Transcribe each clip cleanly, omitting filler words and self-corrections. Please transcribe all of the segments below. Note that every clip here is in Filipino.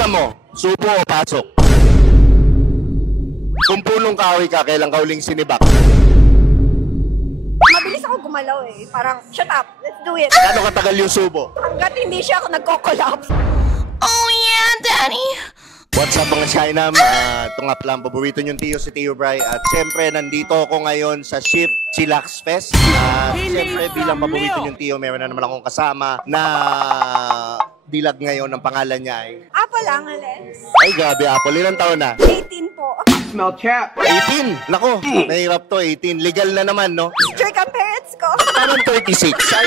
una mo, subo o pasok? Kung punong kahoy ka, kailan ka huling sinibak? Mabilis ako gumalaw eh. Parang, shut up, let's do it. Gano'ng katagal yung subo? Hanggat hindi siya ako nagko-collapse. Oh yeah, Daddy! What's up mga China? Ito nga pala ang paborito niyong Tio, si Tio Bry. At syempre, nandito ako ngayon sa Shift Chillax Fest. Syempre, bilang paborito niyong Tio, meron na naman akong kasama na dilag ngayon. Ang pangalan niya ay... Apple Angeles. Ay, grabe, Apple. Ilang taon na? 18 po. Smell cap. 18? Nako, mahirap to, 18. Legal na naman, no? Strict ang parents ko. Parang 36. Ay,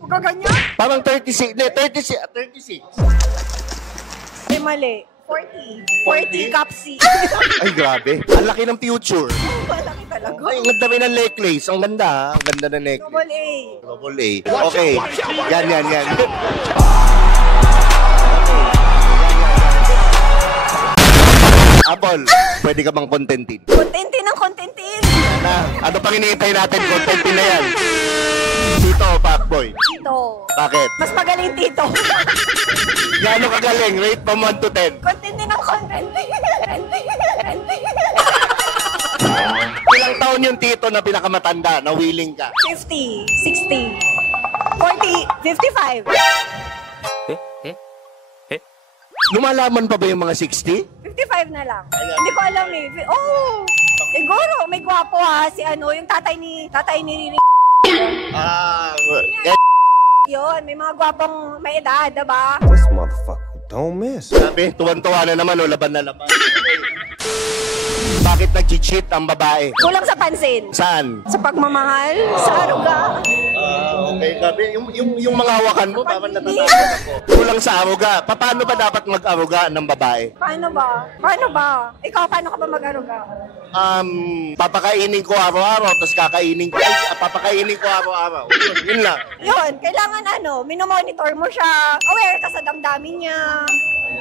Huwag ka ganyan. parang 36. Hindi, 36. Ay, mali. 40. 40 Capsi. Ay, grabe. Ang laki ng future. Malaki talaga. Ay, ang ganda rin ng necklace. Ang ganda, ha? Ang ganda ng necklace. Double A. Double A. Okay. Yan. Apple, pwede ka bang contentin? Contentin ng contentin. Ano pang hinihintay natin? Contentin na yan. Tito o Pacboy? Tito. Bakit? Mas magaling tito. Gano'ng kagaling? Rate from 1 to 10. Contentin ng contentin. Ilang taon yung tito na pinakamatanda na willing ka? 50. 60. 40. 55. Lumalaman pa ba yung mga 60? 55 na lang. Hindi ko alam eh. Oh! Siguro, may gwapo ha. Si ano, yung tatay ni Riri. Yun, may mga gwapong may edad, diba? This motherfucker don't miss. Sabi, tuwan-tuwa na naman, o laban na laban. Bakit nag-cheat ang babae? Kulang sa pansin. Saan? Sa pagmamahal, sa aruga. Okay, gabi. Yung mga hawakan mo, parang natatakot ako. Kulang sa aruga. Paano ba dapat mag-aruga ng babae? Paano ba? Ikaw, paano ka ba mag-aruga? Papakainin ko araw-araw, tapos papakainin ko araw-araw. Yun lang. Yun, kailangan minomonitor mo siya. Aware ka sa damdamin niya.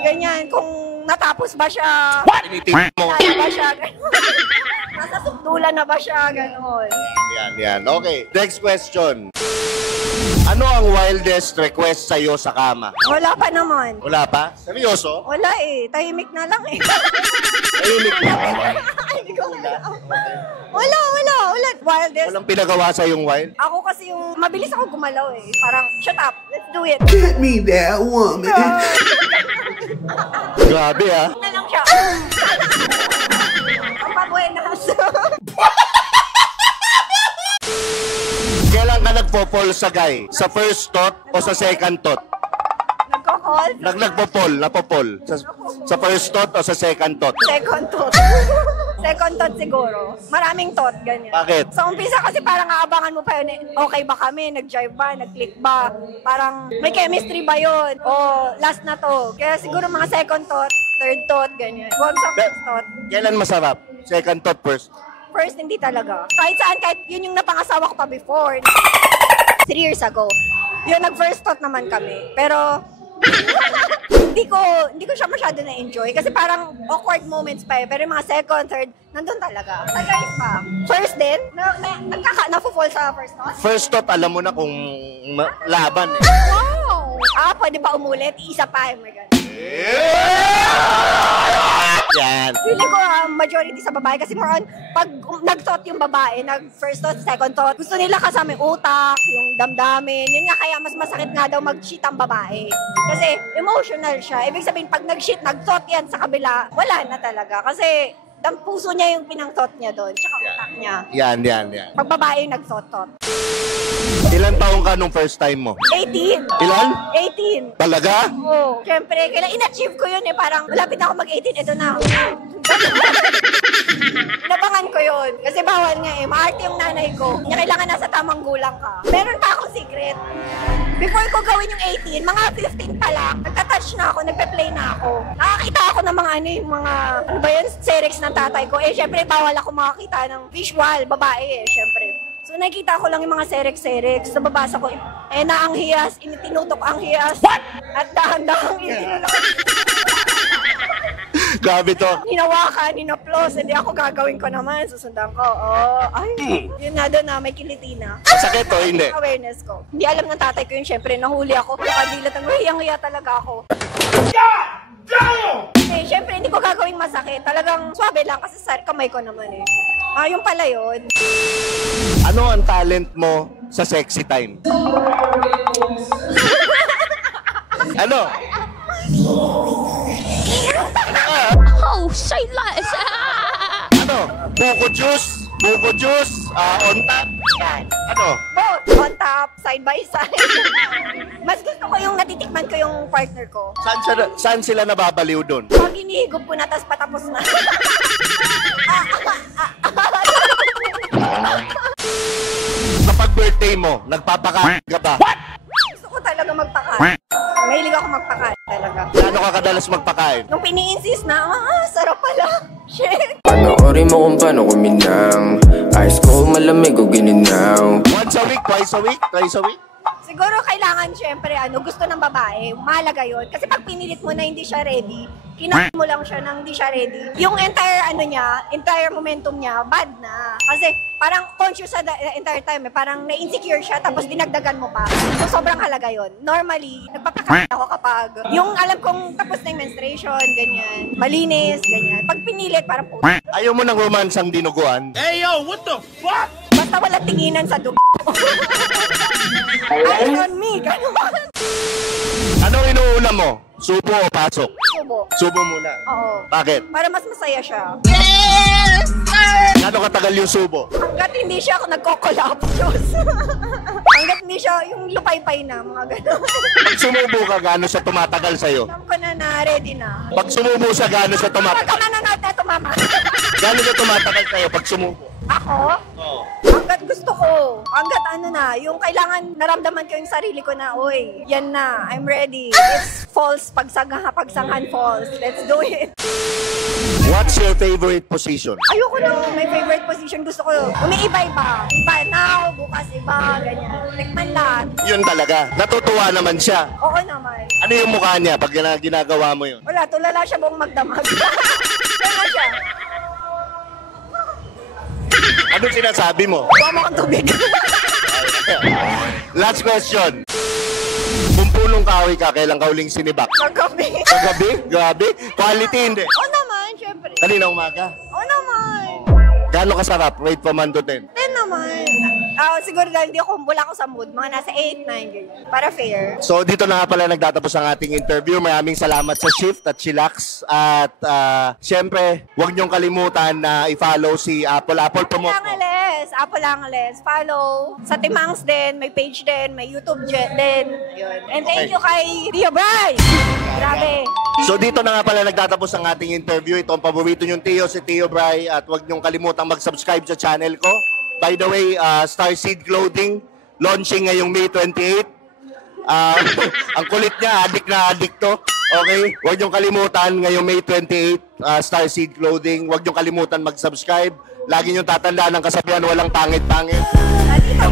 Ganyan, kung natapos ba siya. Tinitingnan mo. Kaya ba siya, nasa sukdulan na ba siya, gano'n. Yan. Okay. Next question. Ano ang wildest request sa'yo sa kama? Wala pa naman. Wala pa? Seryoso? Wala eh, tahimik na lang eh. Tahimik na. Hindi ko alam. Wala. Wildest. Walang pinagawa sa yung wild? Ako kasi yung mabilis ako gumalaw eh. Parang, shut up, let's do it. Get me that woman. Grabe ah. Na lang siya. Ang pabuenas. Kailan ka nagpo-fall sa guy? Sa first thought o sa second thought? Nagko-call? Napopol. Sa first thought o sa second thought? Second thought. Second thought siguro. Maraming thought, ganyan. Bakit? Sa umpisa kasi parang aabangan mo pa yun, okay ba kami, nag-jive ba, nag-click ba, parang may chemistry ba yun, o last na to. Kaya siguro mga second thought, third thought, ganyan. Huwag sa first thought. Kailan masarap? Second thought first? First, hindi talaga. Kahit saan, kahit yun yung napangasawa ko pa before. 3 years ago. Yun, nag-first thought naman kami. Pero, hindi ko siya masyado na-enjoy. Kasi parang awkward moments pa eh. Pero yung mga second, third, nandun talaga. Sa guys pa. First din, na-fall sa first thought. First thought, alam mo na kung laban eh. Wow! Pwede ba umulit? Isa pa. Oh my God. Yan. Feeling ko majority sa babae kasi more on, pag nag-thought yung babae, nag-first thought, second thought, gusto nila kasama yung utak, yung damdamin. Yun nga kaya mas masakit nga daw mag-cheat ang babae. Kasi emotional siya. Ibig sabihin, pag nag-cheat, nag-thought yan sa kabila, wala na talaga. Kasi puso niya yung pinang-thought niya doon, tsaka utak niya. Yan. Pag babae yung nag-thought. Ilan taong ka nung first time mo? 18. Ilan? 18. Talaga? Oo. Siyempre, kailan in-achieve ko yun eh. Parang malapit na ako mag-18, ito na. Inabangan ko yun. Kasi bawal nga eh. Maarte yung nanay ko. Niya kailangan nasa tamang gulang ka. Meron pa akong secret. Before ko gawin yung 18, mga 15 pa lang, nagka-touch na ako, nagpe-play na ako. Nakakita ako ng mga ano ba yun, serex ng tatay ko. Eh, syempre, bawal ako makakita ng visual, babae eh, syempre. So, nakikita ko lang yung mga serex. Nababasa ko, na ang hiyas, tinutok ang hiyas. What? At dahan-dahang itinulok. Grabe to. Hinawakan, hinaplos, hindi ako gagawin ko naman, susundan ko. Oh, ay, yun na doon na, may kiliti na. Masakit o hindi? Awareness ko. Hindi alam ng tatay ko yun, syempre, nahuli ako. Nakadilat ang hiyang-hiya talaga ako. Eh, syempre, hindi ko gagawing masakit. Talagang swabe lang kasi sa kamay ko naman eh. Ah, yung pala yun. Ano ang talent mo sa sexy time? Ano? Oh, say less. Ano? Buko juice? Buko juice? On top? Yan. Ano? Both. On top, side by side. Mas gusto ko yung natitikman ko yung partner ko. Saan sila nababaliw doon? Pag hinihigop ko na, tapos patapos na. Kapag birthday mo, nagpapakain ka ba? Gusto ko talaga magpakain. Mahilig ako magpakain talaga. Gaano ka kadalas magpakain? Nung pini-insist na, sarap pala. Shit. Panoorin mo kung paano kuminang Ice cold, malamig o gininaw. Once a week, twice a week, thrice a week? Siguro kailangan syempre gusto ng babae, mahalaga yun. Kasi pag pinilit mo na hindi siya ready, kinain mo lang siya nang hindi siya ready. Yung entire momentum niya, bad na. Kasi parang conscious sa entire time, parang na-insecure siya tapos dinagdagan mo pa. So sobrang halaga yun. Normally, nagpapakain ako kapag yung alam kong tapos na yung menstruation, ganyan. Malinis, ganyan. Pag pinilit, parang puto. Ayaw mo ng romansang dinuguan? Basta wala tinginan sa dugo. Eyes on me, gano'n. Anong inuuna mo? Subo o pasok? Subo. Subo muna. Oo. Bakit? Para mas masaya siya. Gaano katagal yung subo? Hanggat hindi siya ako nagko-collab, Diyos. Hanggat hindi siya yung lupay-pay na, mga gano'n. Pag sumubo ka, gaano siya tumatagal sa'yo? Alam ko na ready na. Pag sumubo siya, gaano siya Pag tumatagal? ka nanonood na ito, mama. Gaano siya tumatagal sa'yo pag sumubo? Ako? Oo. Hanggat gusto ko. Hanggat yung kailangan naramdaman ko yung sarili ko na, uy, yan na, I'm ready. It's false, pagsanghan false. Let's do it. What's your favorite position? Ayoko na, may favorite position. Gusto ko, umiiba-iba. Iba now, bukas iba, ganyan. Tikman lahat. Yun talaga. Natutuwa naman siya. Oo naman. Ano yung mukha niya pag ginagawa mo yun? Wala, tulala siya buong magdamag. Tulala siya. Ano sinasabi mo? Buwa mo kang tubig. Last question. Kung punong kahoy ka, kailan ka huling sinibak? Kagabi. Kagabi? Grabe? Quality hindi. Oo naman, syempre. Kanina umaga? Oo naman. Gaano kasarap? Rate from 1 to 10. 10 naman. Siguro dahil wala ako sa mood. Mga nasa 8, 9, ganyan. Para fair. So dito na nga pala nagtatapos ang ating interview. Maraming salamat sa Shift at Chillax. At syempre, huwag niyong kalimutan na i-follow si Apple. Apple promote mo. Apple Angeles. Follow. Sa Timangs din, may page din, may YouTube din. Yun. And thank you kay Tia Bryce. Grabe. So dito na nga pala nagtatapos ang ating interview. Ito ang paborito niyong Tio, si Tio Bry. At huwag niyong kalimutang mag-subscribe sa channel ko. By the way, Starseed Clothing, launching ngayong May 28. Ang kulit niya, adik na adik to. Okay? Huwag niyong kalimutan ngayong May 28, Starseed Clothing. Huwag niyong kalimutan mag-subscribe. Lagi niyong tatandaan ng kasabihan, walang pangit-pangit. At ito,